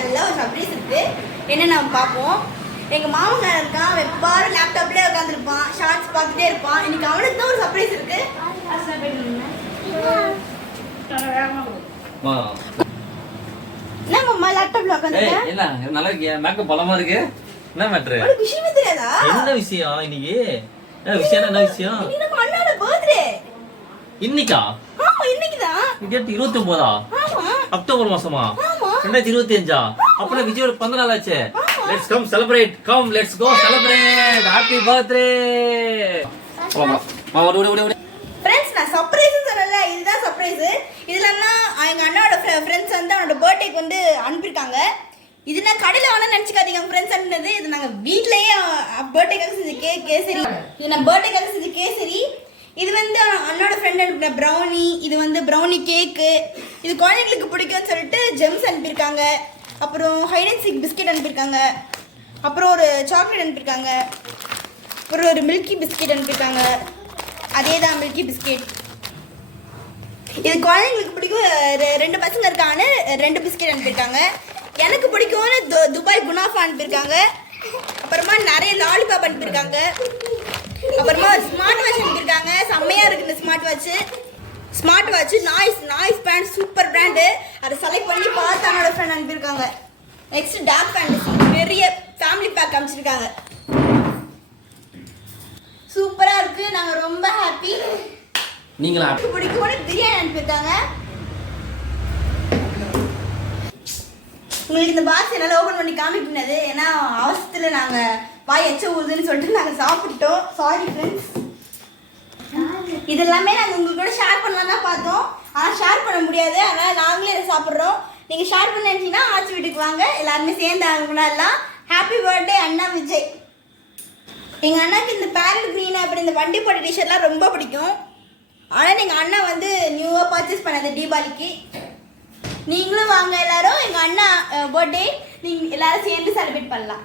சேனல்ல ஒரு சர்ப்ரைஸ் இருக்கு. என்ன நம்ம பார்ப்போம். எங்க மாமனார் இருக்கான், வெப்பார லேப்டாப்லயே உட்காந்துருப்பான், ஷார்ட்ஸ் பார்த்துட்டே இருப்பான். இன்னைக்கு அவனுக்கு தான் ஒரு சர்ப்ரைஸ் இருக்கு. என்ன மாமா லேப்டாப்ல உட்காந்துருக்க? என்ன நல்லா இருக்கியா? மேக்கப் பலமா இருக்கு. என்ன மேட்டர்? ஒரு விஷயமே தெரியாதா? என்ன விஷயம் இன்னைக்கு? என்ன விஷயம்? இன்னைக்கு நம்ம அண்ணாவோட பர்த்டே. இன்னைக்கா? ஆமா இன்னைக்குதான். இது 29ஆ? ஆமா. அக்டோபர் மாசமா? ஆமா. 2025ஆ? அப்பனா விஜயோட பிறந்த நாள் ஆச்சே. Let's come celebrate. Come let's go celebrate. Happy birthday. மாமா ஓடு. ஃப்ரெண்ட்ஸ் நான் சர்ப்ரைஸ் சொல்லல, இதுதான் சர்ப்ரைஸ். இதுலன்னா எங்க அண்ணாவோட ஃப்ரெண்ட்ஸ் வந்து அவனோட பர்த்டேக்கு வந்து அனுப்பியிருக்காங்க. இது நான் கடையில் வேணா நினச்சிக்காதீங்க ஃப்ரெண்ட்ஸ் அனுப்பினது. இது நாங்கள் வீட்லயே பர்த்டேக்காக செஞ்ச கேசரி. இது நான் பர்த்டேக்காக செஞ்ச கேசரி. இது வந்து அண்ணோட ஃப்ரெண்ட் அனுப்பின ப்ரௌனி. இது வந்து ப்ரௌனி கேக்கு. இது குழந்தைங்களுக்கு பிடிக்கும்னு சொல்லிட்டு ஜெம்ஸ் அனுப்பியிருக்காங்க. அப்புறம் ஹைட் அண்ட் சீக் பிஸ்கெட் அனுப்பியிருக்காங்க. அப்புறம் ஒரு சாக்லேட் அனுப்பியிருக்காங்க. அப்புறம் ஒரு மில்கி பிஸ்கெட் அனுப்பியிருக்காங்க. அதே தான் மில்கி பிஸ்கெட். இது குழந்தைங்களுக்கு பிடிக்கும். 2 பசங்க இருக்கான்னு 2 பிஸ்கெட் அனுப்பியிருக்காங்க. எனக்கு பிடிக்கும்னு துபாய் குனாஃபா அனுப்பியிருக்காங்க. அப்புறமா நிறைய லாலிபாப் அனுப்பியிருக்காங்க. அப்புறமா ஸ்மார்ட் வாட்ச் அனுப்பியிருக்காங்க. செம்மையாக இருக்குது இந்த smart watch. Noise brand, super brand. அதை செலக்ட் பண்ணி பார்த்து அவனோட ஃப்ரெண்ட் அனுப்பியிருக்காங்க. நெக்ஸ்ட் டார்க் ஃபேண்டசி பெரிய ஃபேமிலி பேக் அனுப்பிச்சிருக்காங்க. சூப்பராக இருக்குது. நாங்கள் ரொம்ப ஹாப்பி. நீங்களா பிடிக்கும்னு பிரியாணி அனுப்பியிருக்காங்க. உங்களுக்கு இந்த பாக்ஸ் என்னால் ஓப்பன் பண்ணி காமிக்கினது, ஏன்னா அவசரத்தில் நாங்கள் வாய் எச்ச ஊதுன்னு சொல்லிட்டு நாங்கள் சாப்பிட்டோம். Sorry friends. இது எல்லாமே நாங்கள் உங்களுக்கு கூட ஷேர் பண்ணலாம் தான் பார்த்தோம். ஆனால் ஷேர் பண்ண முடியாது. அதனால் நாங்களே இதை சாப்பிட்றோம். நீங்கள் ஷேர் பண்ண நினச்சிங்கன்னா ஆச்சி வீட்டுக்கு வாங்க, எல்லாருமே சேர்ந்து ஆகணும்லாம். ஹாப்பி பர்த்டே அண்ணா விஜய். எங்கள் அண்ணாக்கு இந்த பேரட் க்ரீன் அப்படி இந்த வண்டி போட்ட டிஷர்ட்லாம் ரொம்ப பிடிக்கும். ஆனால் எங்கள் அண்ணா வந்து நியூவாக பர்ச்சேஸ் பண்ணது தீபாவளிக்கு. நீங்களும் வாங்க எல்லாரும். எங்கள் அண்ணா பர்த்டே நீங்கள் எல்லாரும் சேர்ந்து செலிப்ரேட் பண்ணலாம்.